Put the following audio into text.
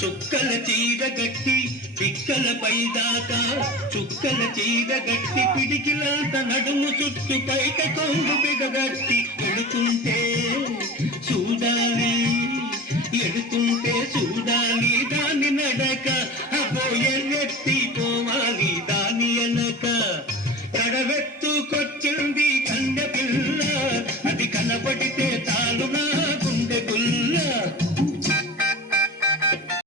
చుక్కల చీర గట్టి పిక్కలపై దాకా చుక్కల చీర గట్టి పిడికిలంత నడుము చుట్టూ పైట కొంగు బిగగట్టి ఎడుతుంటే చూడాలి ఎడుతుంటే చూడాలి దాని నడక అబోయే ఎత్తి పోవాలి దాని వెనక కడవెత్తుకొచ్చింది కండ పిల్ల అది కనపడితే